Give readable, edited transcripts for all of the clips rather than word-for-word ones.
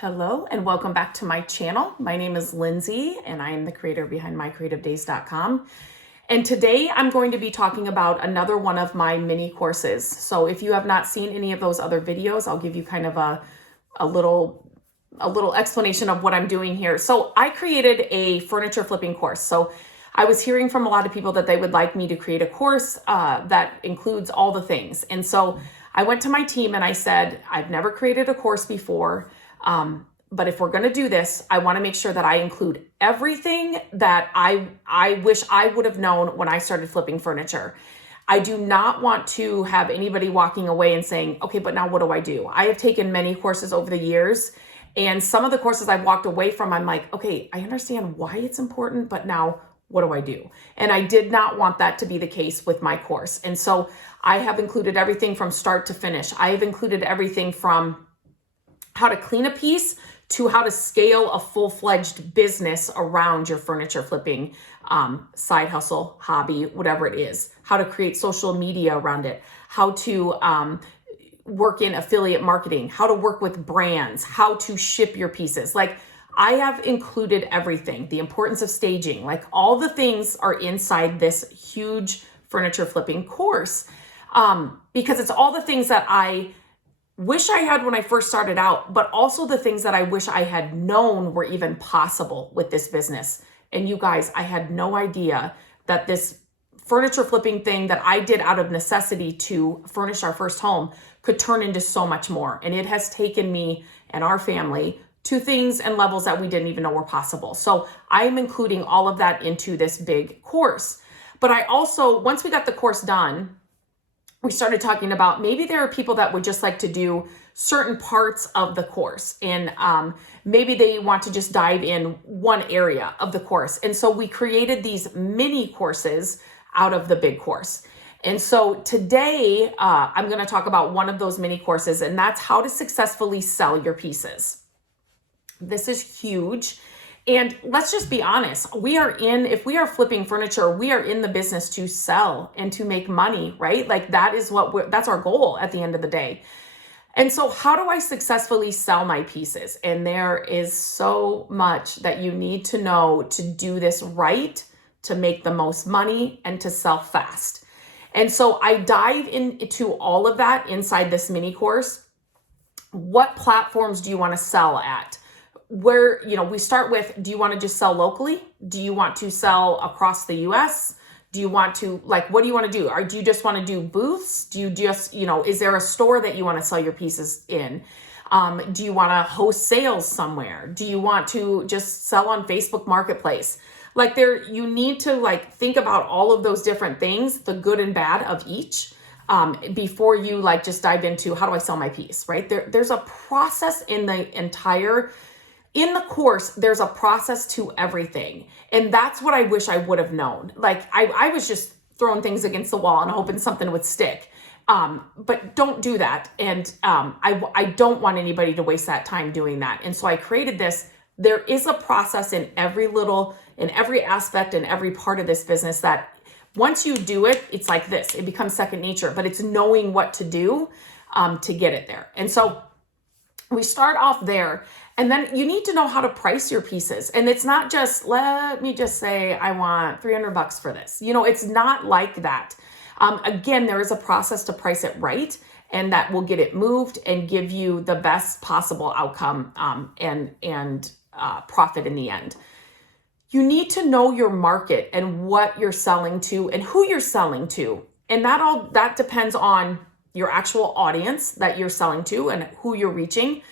Hello and welcome back to my channel. My name is Lindsay and I am the creator behind mycreativedays.com. And today I'm going to be talking about another one of my mini courses. So if you have not seen any of those other videos, I'll give you kind of a little explanation of what I'm doing here. So I created a furniture flipping course. So I was hearing from a lot of people that they would like me to create a course that includes all the things. And so I went to my team and I said, I've never created a course before. But if we're going to do this, I want to make sure that I include everything that I wish I would have known when I started flipping furniture. I do not want to have anybody walking away and saying, okay, but now what do I do? I have taken many courses over the years, and some of the courses I've walked away from, I'm like, okay, I understand why it's important, but now what do I do? And I did not want that to be the case with my course. And so I have included everything from start to finish. I have included everything from how to clean a piece to how to scale a full-fledged business around your furniture flipping side hustle, hobby, whatever it is, how to create social media around it, how to work in affiliate marketing, how to work with brands, how to ship your pieces. Like, I have included everything, the importance of staging, like all the things are inside this huge furniture flipping course because it's all the things that I wish I had when I first started out, but also the things that I wish I had known were even possible with this business. And you guys, I had no idea that this furniture flipping thing that I did out of necessity to furnish our first home could turn into so much more. And it has taken me and our family to things and levels that we didn't even know were possible. So I'm including all of that into this big course. But I also, once we got the course done, we started talking about maybe there are people that would just like to do certain parts of the course, and maybe they want to just dive in one area of the course. And so we created these mini courses out of the big course. And so today I'm going to talk about one of those mini courses, and that's how to successfully sell your pieces. This is huge. And let's just be honest, if we are flipping furniture, we are in the business to sell and to make money, right? Like that's our goal at the end of the day. And so how do I successfully sell my pieces? And there is so much that you need to know to do this right, to make the most money and to sell fast. And so I dive into all of that inside this mini course. What platforms do you want to sell at? Where, we start with, do you want to just sell locally? Do you want to sell across the US? Do you want to, what do you want to do? Or do you just want to do booths? Do you just, is there a store that you want to sell your pieces in? Do you want to host sales somewhere? Do you want to just sell on Facebook Marketplace? You need to think about all of those different things, the good and bad of each. Before you just dive into how do I sell my piece, right? There's a process in the course, there's a process to everything. And that's what I wish I would have known. I was just throwing things against the wall and hoping something would stick. But don't do that. And I don't want anybody to waste that time doing that. And so I created this. There is a process in every aspect and every part of this business that once you do it, it's like this. It becomes second nature, but it's knowing what to do to get it there. And so we start off there. And then you need to know how to price your pieces. And it's not just, let me just say, I want $300 for this. It's not like that. Again, there is a process to price it right, and that will get it moved and give you the best possible outcome and profit in the end. You need to know your market and what you're selling to and who you're selling to. And that depends on your actual audience that you're selling to and who you're reaching.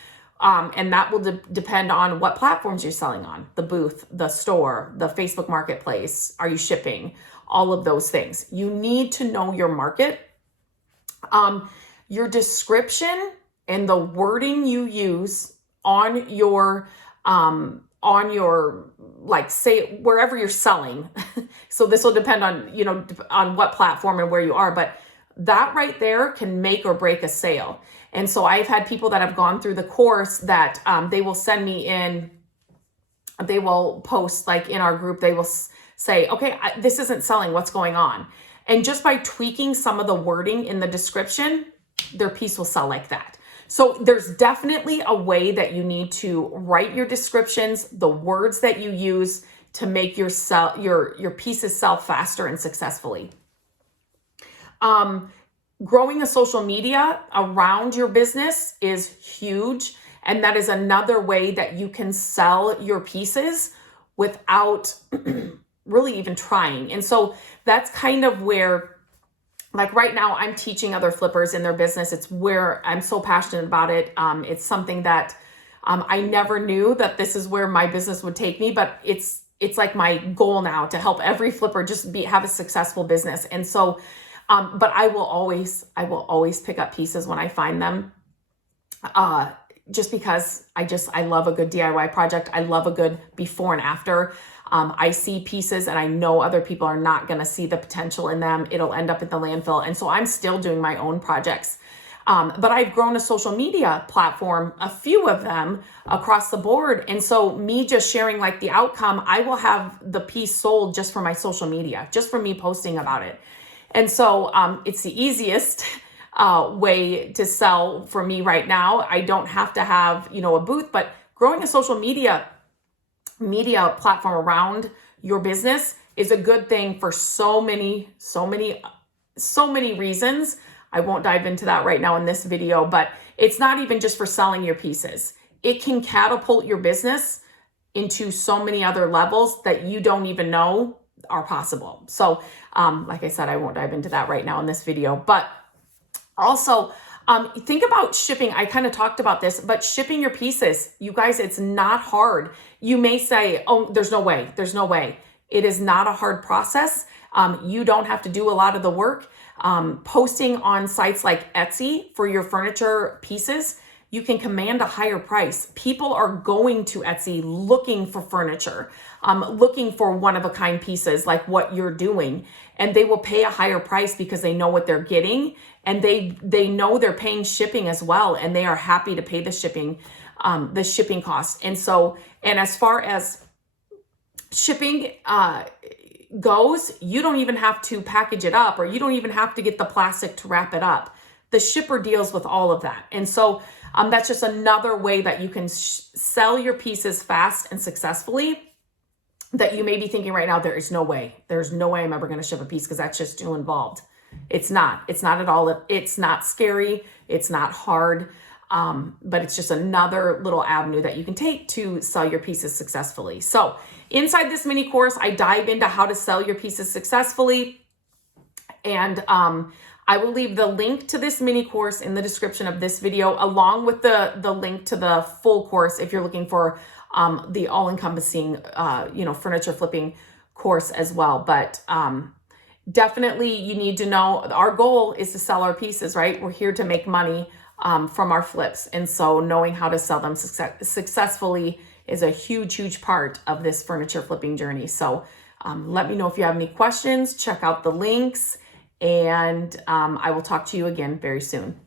And that will depend on what platforms you're selling on, the booth, the store, the Facebook Marketplace. Are you shipping? All of those things. You need to know your market. Your description and the wording you use on your say wherever you're selling. So this will depend on, on what platform and where you are, but that right there can make or break a sale. And so I've had people that have gone through the course that they will send me in, they will post in our group, they will say, okay, this isn't selling, what's going on? And just by tweaking some of the wording in the description, their piece will sell like that. So there's definitely a way that you need to write your descriptions, the words that you use to make your pieces sell faster and successfully. Growing a social media around your business is huge. And that is another way that you can sell your pieces without really even trying. And so that's kind of where, like right now, I'm teaching other flippers in their business. It's where I'm so passionate about it. It's something that I never knew that this is where my business would take me, but it's like my goal now to help every flipper just have a successful business. And so, but I will always pick up pieces when I find them. Just because I love a good DIY project. I love a good before and after. I see pieces and I know other people are not going to see the potential in them. It'll end up in the landfill. And so I'm still doing my own projects. But I've grown a social media platform, a few of them across the board. And so me just sharing like the outcome, I will have the piece sold just for my social media, just for me posting about it. And so it's the easiest way to sell for me right now. I don't have to have, a booth, but growing a social media platform around your business is a good thing for so many reasons. I won't dive into that right now in this video, but it's not even just for selling your pieces. It can catapult your business into so many other levels that you don't even know are possible. So, like I said, I won't dive into that right now in this video, but also, think about shipping. I kind of talked about this, but shipping your pieces, you guys, it's not hard. You may say, oh, there's no way. There's no way. It is not a hard process. You don't have to do a lot of the work. Posting on sites like Etsy for your furniture pieces, you can command a higher price. People are going to Etsy looking for furniture, looking for one-of-a-kind pieces like what you're doing, and they will pay a higher price because they know what they're getting, and they know they're paying shipping as well, and they are happy to pay the shipping cost. And so, and as far as shipping goes, you don't even have to package it up, or you don't even have to get the plastic to wrap it up. The shipper deals with all of that. And so that's just another way that you can sell your pieces fast and successfully that you may be thinking right now, there's no way I'm ever going to ship a piece because that's just too involved. It's not at all. It's not scary. It's not hard. But it's just another little avenue that you can take to sell your pieces successfully. So inside this mini course, I dive into how to sell your pieces successfully. And I will leave the link to this mini course in the description of this video, along with the link to the full course if you're looking for the all-encompassing, furniture flipping course as well. But definitely you need to know our goal is to sell our pieces, right? We're here to make money from our flips. And so knowing how to sell them successfully is a huge, huge part of this furniture flipping journey. So let me know if you have any questions. Check out the links, and I will talk to you again very soon.